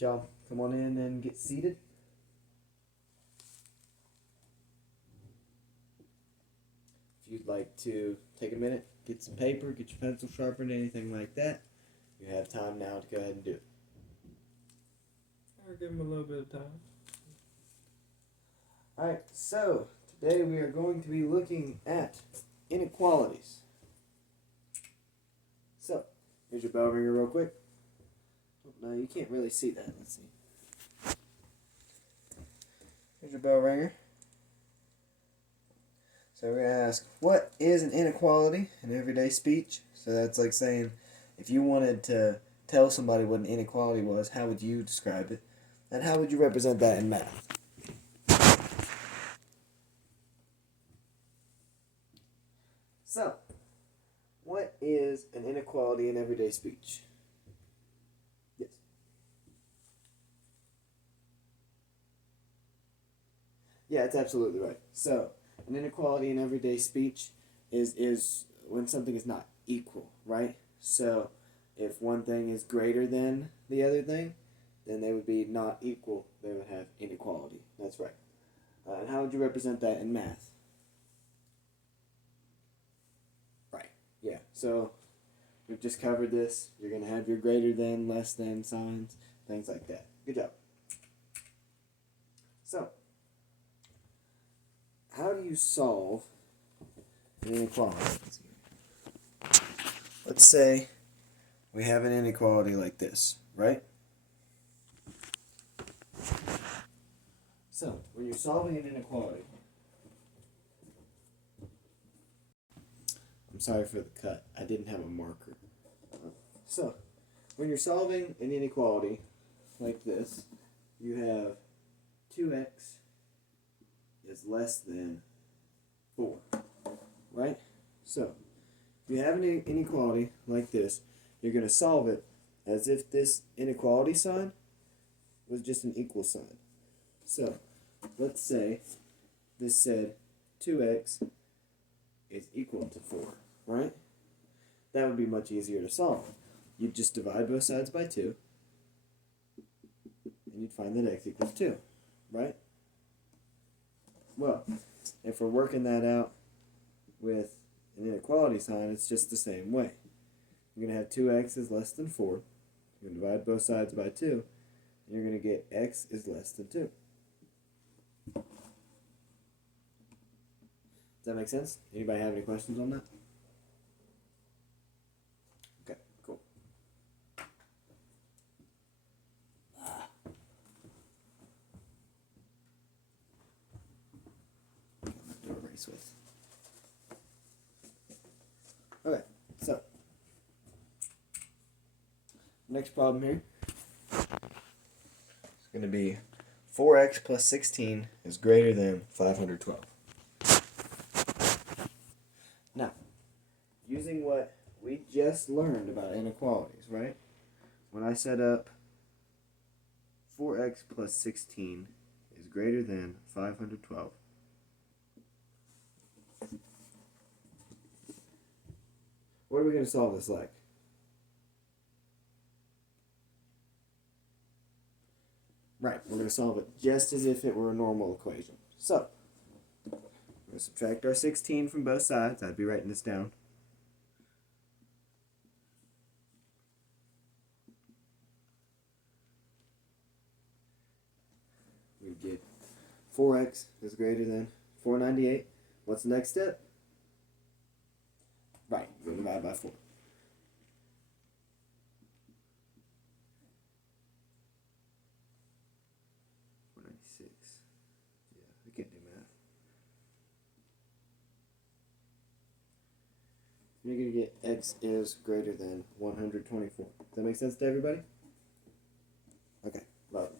y'all come on in and get seated. If you'd like to take a minute, get some paper, get your pencil sharpened, anything like that, you have time now to go ahead and do it. I'll give him a little bit of time. Alright, so today we are going to be looking at inequalities. So, here's your bell ringer real quick. Oh, no, you can't really see that. Let's see. Here's your bell ringer. So we're going to ask, what is an inequality in everyday speech? So that's like saying, if you wanted to tell somebody what an inequality was, how would you describe it? And how would you represent that in math? So, what is an inequality in everyday speech? Yes. Yeah, it's absolutely right. So, an inequality in everyday speech is when something is not equal, right? So, if one thing is greater than the other thing, then they would be not equal. They would have inequality. That's right. And how would you represent that in math? Right. Yeah. So, we've just covered this. You're going to have your greater than, less than signs, things like that. Good job. So, how do you solve an inequality? Let's say we have an inequality like this, right? So, when you're solving an inequality, I'm sorry for the cut. I didn't have a marker. So, when you're solving an inequality like this, you have 2x is less than 4, right? So, if you have an inequality like this, you're going to solve it as if this inequality sign was just an equal sign. So, let's say this said 2x is equal to 4, right? That would be much easier to solve. You'd just divide both sides by 2, and you'd find that x equals 2, right? Well, if we're working that out with an inequality sign, it's just the same way. You're going to have 2x is less than 4. You're going to divide both sides by 2, and you're going to get x is less than 2. Does that make sense? Anybody have any questions on that? Okay, cool. Do a race with. Okay, so next problem here is going to be 4x plus 16 is greater than 512. Now, using what we just learned about inequalities, right? When I set up 4x plus 16 is greater than 512, what are we going to solve this like? Right, we're going to solve it just as if it were a normal equation. So, we're going to subtract our 16 from both sides. I'd be writing this down. We get 4x is greater than 498. What's the next step? Right, we're going to divide by 4. 496. Yeah, I can't do math. You're going to get x is greater than 124. Does that make sense to everybody? Okay, love it.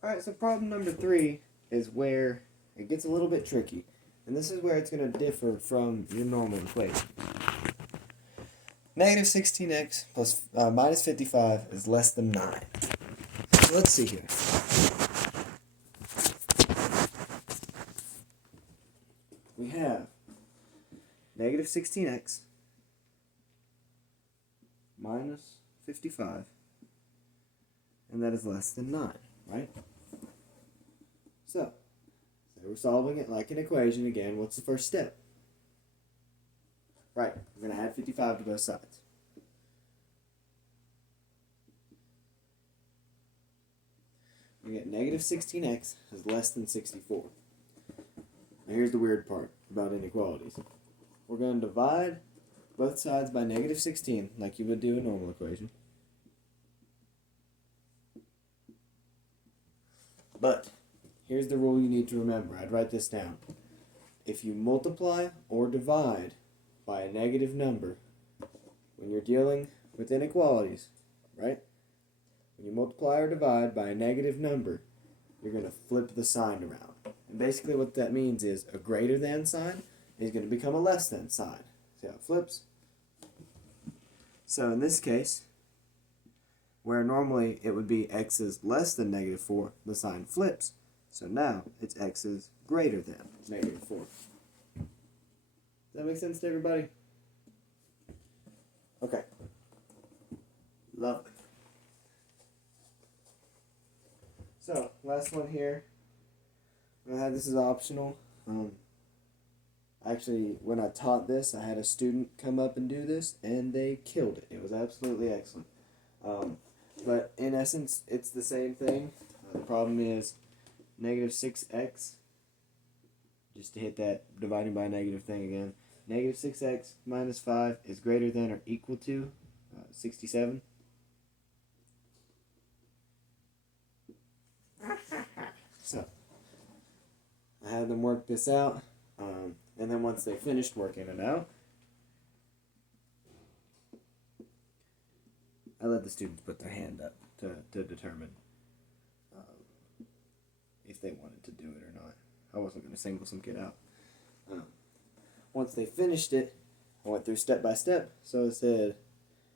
Alright, so problem number 3 is where it gets a little bit tricky. And this is where it's going to differ from your normal equation. Negative 16x plus minus 55 is less than 9. So let's see here. We have negative 16x minus 55, and that is less than 9, right? So we're solving it like an equation again. What's the first step? Right, we're going to add 55 to both sides. We get negative 16x is less than 64. Now here's the weird part about inequalities. We're going to divide both sides by negative 16 like you would do a normal equation. But here's the rule you need to remember. I'd write this down. If you multiply or divide by a negative number, when you're dealing with inequalities, right? When you multiply or divide by a negative number, you're going to flip the sign around. And basically what that means is a greater than sign is going to become a less than sign. See how it flips? So in this case, where normally it would be x is less than negative 4, the sign flips. So now it's x is greater than negative 4. Does that make sense to everybody? Okay. Lovely. So, last one here. This is optional. Actually, when I taught this, I had a student come up and do this, and they killed it. It was absolutely excellent. But in essence, it's the same thing. The problem is negative 6x, just to hit that dividing by a negative thing again. Negative 6x minus 5 is greater than or equal to 67. So, I had them work this out, and then once they finished working it out, I let the students put their hand up to determine if they wanted to do it or not. I wasn't going to single some kid out. Once they finished it, I went through step by step. So it said,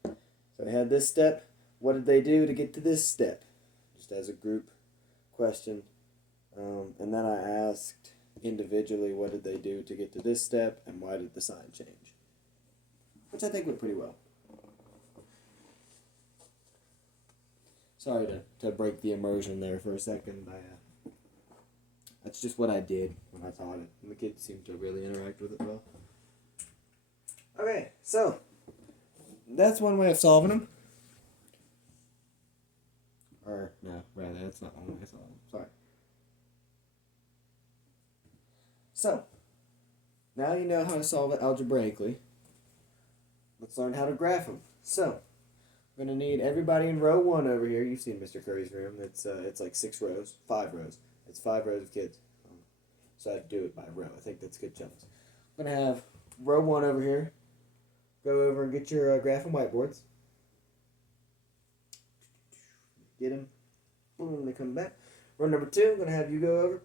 so I had this step. What did they do to get to this step? Just as a group question. And then I asked individually what did they do to get to this step and why did the sign change. Which I think went pretty well. Sorry to break the immersion there for a second. That's just what I did when I taught it. And the kids seemed to really interact with it well. Okay, so that's one way of solving them. Or, no, rather, that's not one way of solving them. Sorry. So, now you know how to solve it algebraically. Let's learn how to graph them. So, we're going to need everybody in row 1 over here. You've seen Mr. Curry's room. It's like 5 rows. It's 5 rows of kids. So I'd do it by row. I think that's good chunks. I'm going to have row 1 over here. Go over and get your graphing whiteboards. Get them. Boom, they come back. Row number 2, I'm going to have you go over.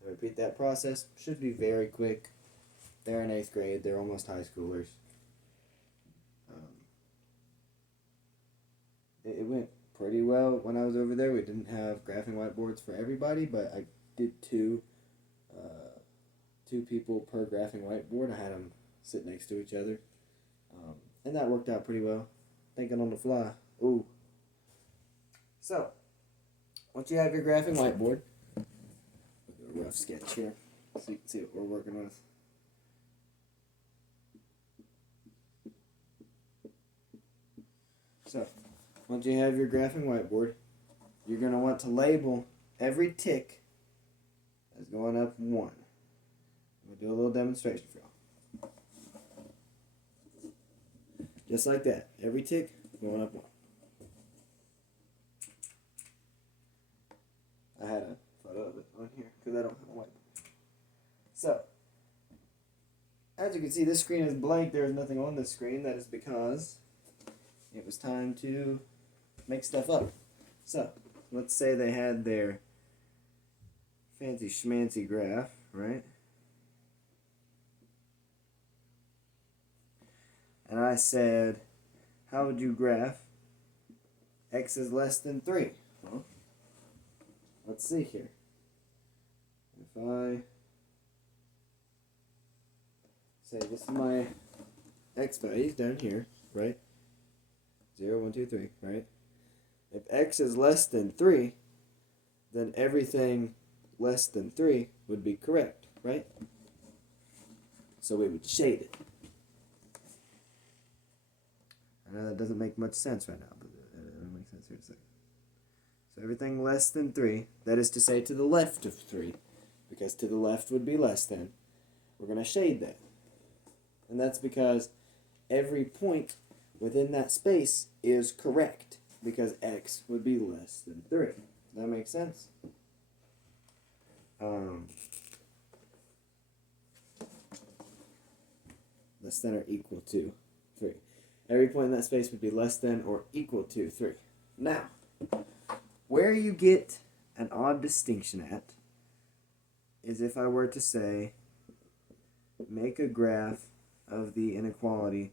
And repeat that process. Should be very quick. They're in 8th grade. They're almost high schoolers. It went pretty well when I was over there. We didn't have graphing whiteboards for everybody, but I did two people per graphing whiteboard. I had them sit next to each other, and that worked out pretty well. Thinking on the fly. Ooh. So, once you have your graphing whiteboard, we'll do a rough sketch here so you can see what we're working with. So, once you have your graphing whiteboard, you're going to want to label every tick as going up 1. I'm going to do a little demonstration for y'all. Just like that. Every tick going up 1. I had a photo of it on here because I don't have a whiteboard. So, as you can see, this screen is blank. There is nothing on this screen. That is because it was time to make stuff up. So, let's say they had their fancy schmancy graph, right? And I said, how would you graph x is less than 3? Well, let's see here. If I say this is my x values down here, right? 0, 1, 2, 3, right? If x is less than 3, then everything less than 3 would be correct, right? So we would shade it. I know that doesn't make much sense right now, but it'll make sense here in a second. So everything less than 3, that is to say to the left of 3, because to the left would be less than, we're going to shade that. And that's because every point within that space is correct, because x would be less than 3. That makes sense? Less than or equal to 3. Every point in that space would be less than or equal to 3. Now, where you get an odd distinction at is if I were to say, make a graph of the inequality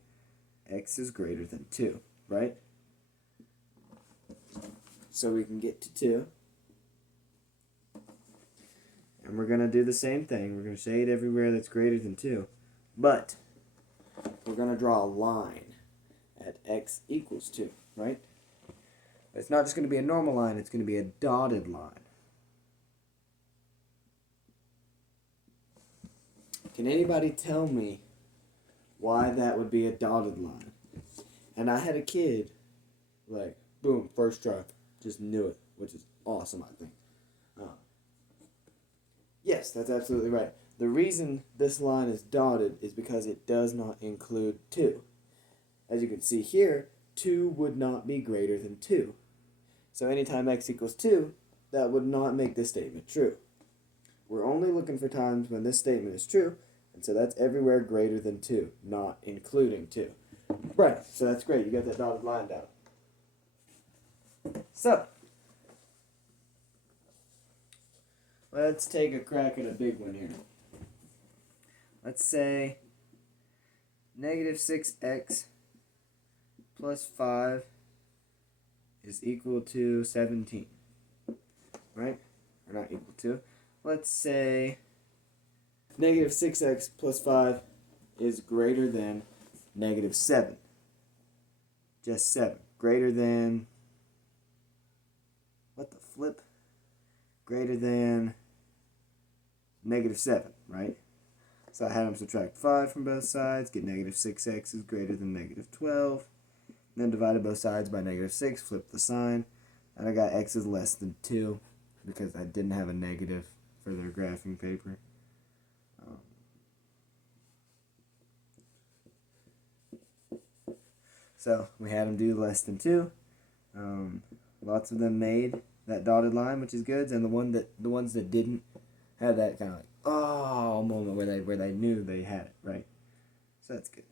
x is greater than 2, right? So we can get to 2. And we're going to do the same thing. We're going to shade everywhere that's greater than 2. But we're going to draw a line at x equals 2, right? It's not just going to be a normal line, it's going to be a dotted line. Can anybody tell me why that would be a dotted line? And I had a kid, like, boom, first try, just knew it, which is awesome, I think. Yes, that's absolutely right. The reason this line is dotted is because it does not include 2. As you can see here, 2 would not be greater than 2. So anytime x equals 2, that would not make this statement true. We're only looking for times when this statement is true, and so that's everywhere greater than 2, not including 2. Right, so that's great. You got that dotted line down. So, let's take a crack at a big one here. Let's say negative 6x plus 5 is equal to 17. Right? Or not equal to. Let's say negative 6x plus 5 is greater than negative 7. Just 7. Greater than, what the flip? Greater than negative 7, right? So I had them subtract 5 from both sides, get negative 6x is greater than negative 12. Then divided both sides by negative 6, flip the sign, and I got x is less than 2 because I didn't have a negative for their graphing paper. So we had them do less than 2. Lots of them made that dotted line, which is good, and the ones that didn't had that kind of like oh moment where they knew they had it right. So that's good.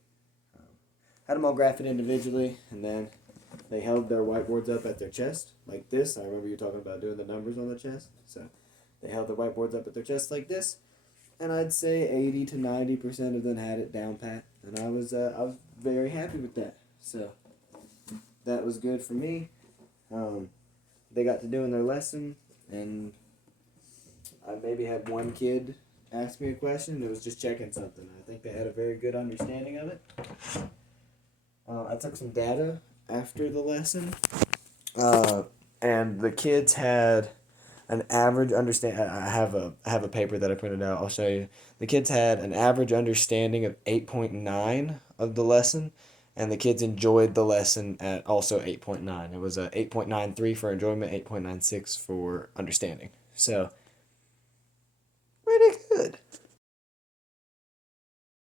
Had them all graph it individually, and then they held their whiteboards up at their chest like this. I remember you talking about doing the numbers on the chest. So they held their whiteboards up at their chest like this, and I'd say 80 to 90% of them had it down pat, and I was very happy with that. So that was good for me. They got to doing their lesson, and I maybe had one kid ask me a question. It was just checking something. I think they had a very good understanding of it. I took some data after the lesson, and the kids had an average understand. I have a paper that I printed out. I'll show you. The kids had an average understanding of 8.9 of the lesson, and the kids enjoyed the lesson at also 8.9. It was a 8.93 for enjoyment, 8.96 for understanding. So